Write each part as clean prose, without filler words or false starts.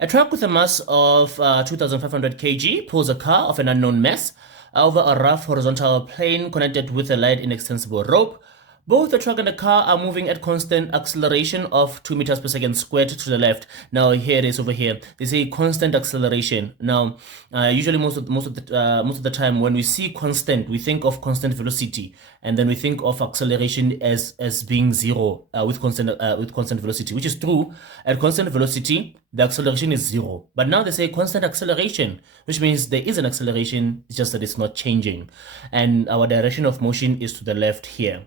A truck with a mass of 2,500 kg pulls a car of an unknown mass over a rough horizontal plane connected with a light inextensible rope. Both the truck and the car are moving at constant acceleration of 2 meters per second squared to the left. Now here it is over here. They say constant acceleration. Now, usually most of the time when we see constant, we think of constant velocity, and then we think of acceleration as being zero with constant velocity, which is true. At constant velocity, the acceleration is zero. But now they say constant acceleration, which means there is an acceleration. It's just that it's not changing, and our direction of motion is to the left here.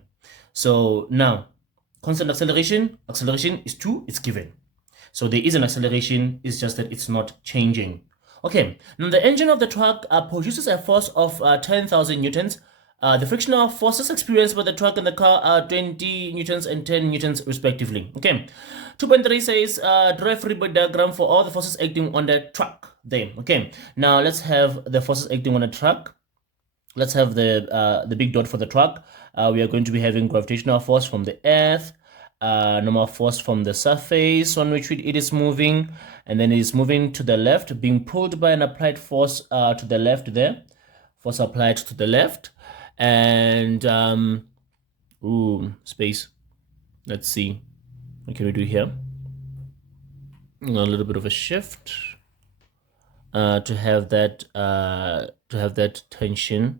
So now, constant acceleration is 2, it's given. So there is an acceleration, it's just that it's not changing. Okay, now the engine of the truck produces a force of 10,000 newtons. The frictional forces experienced by the truck and the car are 20 newtons and 10 newtons respectively. Okay, 2.3 says draw a free body diagram for all the forces acting on the truck there. Okay, now let's have the forces acting on the truck. Let's have the big dot for the truck. We are going to be having gravitational force from the earth, normal force from the surface on which it is moving, and then it is moving to the left, being pulled by an applied force to the left there. Force applied to the left, and space. Let's see. What can we do here? A little bit of a shift to have that tension.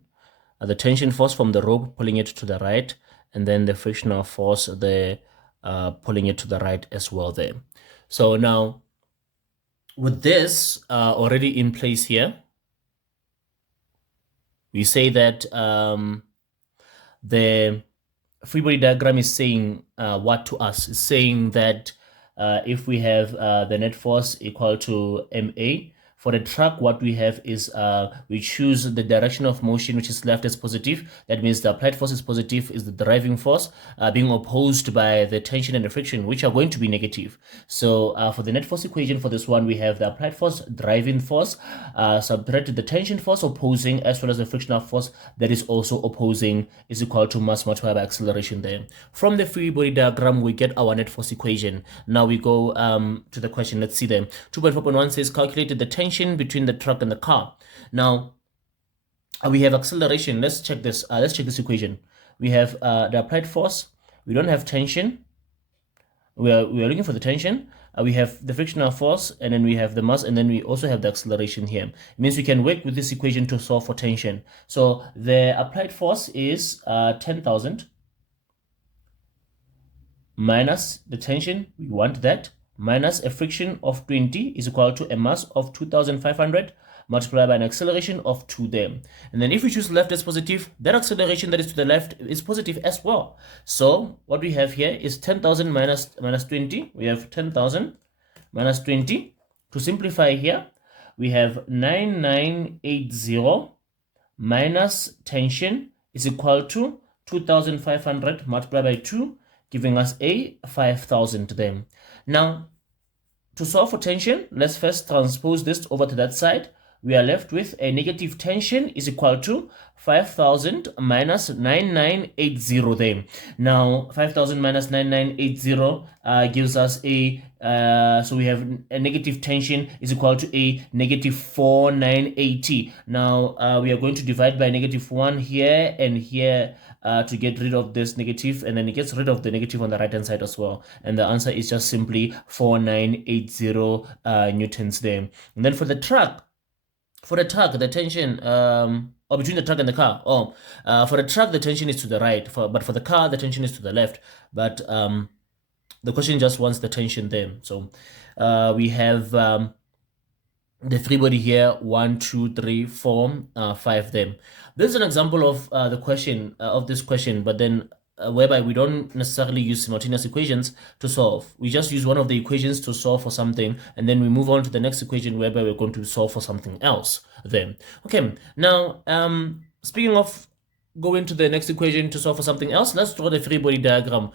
The tension force from the rope pulling it to the right, and then the frictional force there pulling it to the right as well there. So now, with this already in place here, we say that the free body diagram is saying what to us? It's saying that if we have the net force equal to ma, for the truck, what we have is we choose the direction of motion, which is left as positive. That means the applied force is positive, is the driving force, being opposed by the tension and the friction, which are going to be negative. So for the net force equation for this one, we have the applied force, driving force, subtracted the tension force opposing, as well as the frictional force that is also opposing, is equal to mass multiplied by acceleration there. From the free body diagram, we get our net force equation. Now we go to the question. Let's see them. 2.4.1 says calculated the tension between the truck and the car. Now we have acceleration. Let's check this. Let's check this equation. We have the applied force. We don't have tension. We are looking for the tension. We have the frictional force, and then we have the mass, and then we also have the acceleration here. It means we can work with this equation to solve for tension. So the applied force is 10,000 minus the tension. We want that, minus a friction of 20 is equal to a mass of 2,500 multiplied by an acceleration of 2 there. And then if we choose left as positive, that acceleration that is to the left is positive as well. So what we have here is 10,000 minus 20. We have 10,000 minus 20. To simplify here, we have 9980 minus tension is equal to 2,500 multiplied by 2, giving us a 5,000 then. Now, to solve for tension, let's first transpose this over to that side. We are left with a negative tension is equal to 5,000 minus 9980 there. Now, 5,000 minus 9980 gives us a, so we have a negative tension is equal to a negative 4980. Now, we are going to divide by negative 1 here and here to get rid of this negative, and then it gets rid of the negative on the right hand side as well. And the answer is just simply 4980 newtons there. And then for the truck, the tension, or between the truck and the car, for the truck, the tension is to the right, but for the car, the tension is to the left. But the question just wants the tension there. So we have the free body here, 1, 2, 3, 4, 5 there. This is an example of the question, of this question, but then whereby we don't necessarily use simultaneous equations to solve. We just use one of the equations to solve for something, and then we move on to the next equation whereby we're going to solve for something else then. Okay, now speaking of going to the next equation to solve for something else, let's draw the free body diagram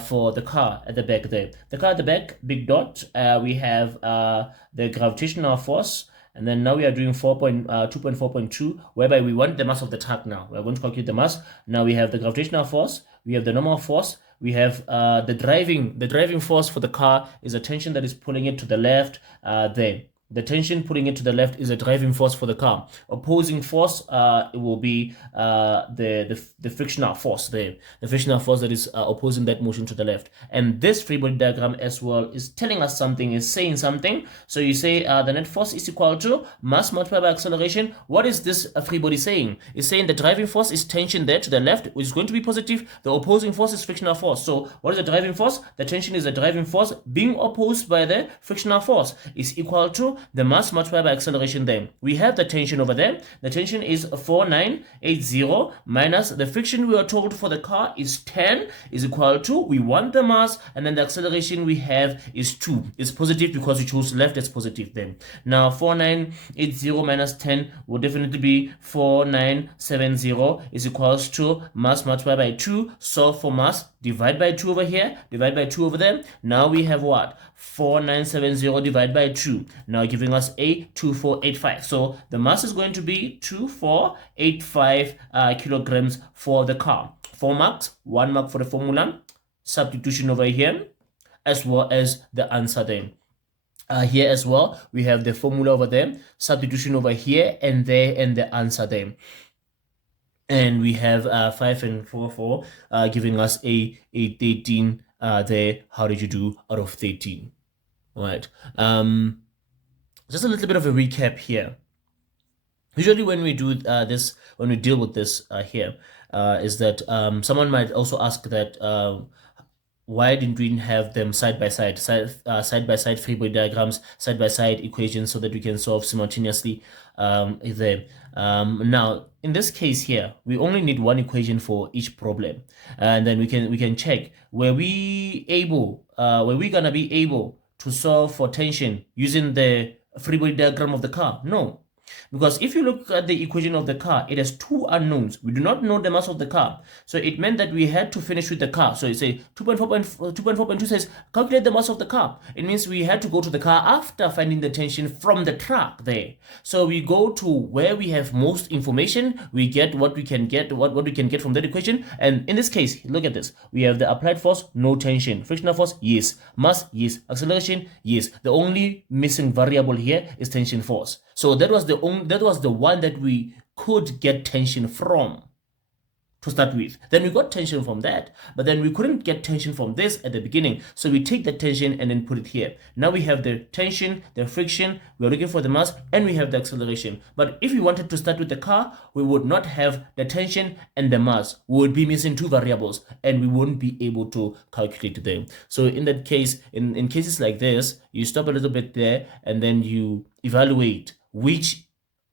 for the car at the back there. The car at the back, big dot, we have the gravitational force, and then now we are doing 2.4.2, whereby we want the mass of the truck now. We're going to calculate the mass. Now we have the gravitational force, we have the normal force, we have the driving force for the car is a tension that is pulling it to the left there. The tension pulling it to the left is a driving force for the car. Opposing force, it will be the frictional force there. The frictional force that is opposing that motion to the left. And this free body diagram as well is telling us something, is saying something. So you say the net force is equal to mass multiplied by acceleration. What is this free body saying? It's saying the driving force is tension there to the left, which is going to be positive. The opposing force is frictional force. So what is the driving force? The tension is the driving force being opposed by the frictional force is equal to the mass multiplied by acceleration there. We have the tension over there. The tension is 4980 minus the friction we are told for the car is 10 is equal to, we want the mass, and then the acceleration we have is 2. It's positive because we chose left as positive then. Now 4980 minus 10 will definitely be 4970 is equals to mass multiplied by 2. Solve for mass, divide by 2 over here, divide by 2 over there. Now we have what? 4970 divided by 2, now giving us a 2485. So the mass is going to be 2485 kilograms for the car. 4 marks, 1 mark for the formula, substitution over here, as well as the answer there. Here as well, we have the formula over there, substitution over here and there, and the answer there. And we have 5 and 4, giving us a 13 there. How did you do out of 13? All right. Just a little bit of a recap here. Usually when we do this, when we deal with this here, is that someone might also ask that why didn't we have them side by side free body diagrams, side by side equations, so that we can solve simultaneously there. Now in this case here, we only need one equation for each problem, and then we can check were we gonna be able to solve for tension using the free body diagram of the car? No. Because if you look at the equation of the car, it has 2 unknowns. We do not know the mass of the car. So it meant that we had to finish with the car. So it's a 2.4.2 says calculate the mass of the car. It means we had to go to the car after finding the tension from the track there. So we go to where we have most information. We get what we can get, what we can get from that equation. And in this case, look at this. We have the applied force, no tension. Frictional force, yes. Mass, yes. Acceleration, yes. The only missing variable here is tension force. So that was the one that we could get tension from to start with. Then we got tension from that, but then we couldn't get tension from this at the beginning. So we take the tension and then put it here. Now we have the tension, the friction, we're looking for the mass, and we have the acceleration. But if we wanted to start with the car, we would not have the tension and the mass. We would be missing 2 variables and we wouldn't be able to calculate them. So in that case, in cases like this, you stop a little bit there and then you evaluate which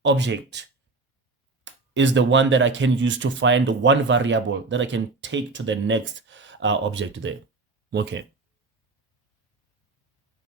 object is the one that I can use to find one variable that I can take to the next object there. Okay.